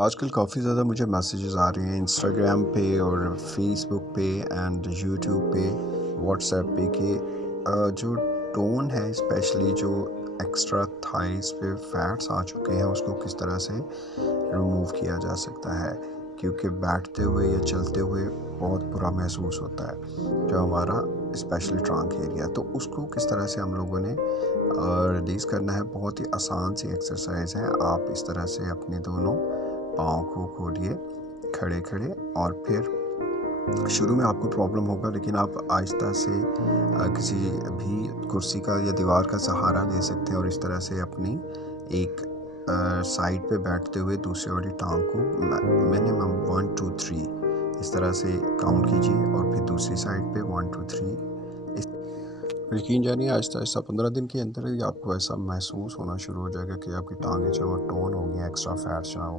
आजकल काफ़ी ज़्यादा मुझे मैसेजेस आ रहे हैं इंस्टाग्राम पे और फेसबुक पे एंड यूट्यूब पे, व्हाट्सएप पे कि जो टोन है, स्पेशली जो एक्स्ट्रा थाइस पे फैट्स आ चुके हैं, उसको किस तरह से रिमूव किया जा सकता है। क्योंकि बैठते हुए या चलते हुए बहुत बुरा महसूस होता है जो हमारा स्पेशली ट्रंक एरिया, तो उसको किस तरह से हम लोगों ने रिलीज़ करना है। बहुत ही आसान सी एक्सरसाइज है। आप इस तरह से अपने दोनों पाँव को खोलिए खड़े खड़े, और फिर शुरू में आपको प्रॉब्लम होगा, लेकिन आप आहिस्ता से किसी भी कुर्सी का या दीवार का सहारा ले सकते हैं और इस तरह से अपनी एक साइड पे बैठते हुए दूसरी वाली टांग को मिनिमम 1 2 3 इस तरह से काउंट कीजिए, और फिर दूसरी साइड पे 1 2 3। यकीन जानिए आहिस्ता आहिस्ता 15 दिन के अंदर ही आपको ऐसा महसूस होना शुरू हो जाएगा कि आपकी टांगें जो टोन हो गई, एक्स्ट्रा फैट्स जो है वो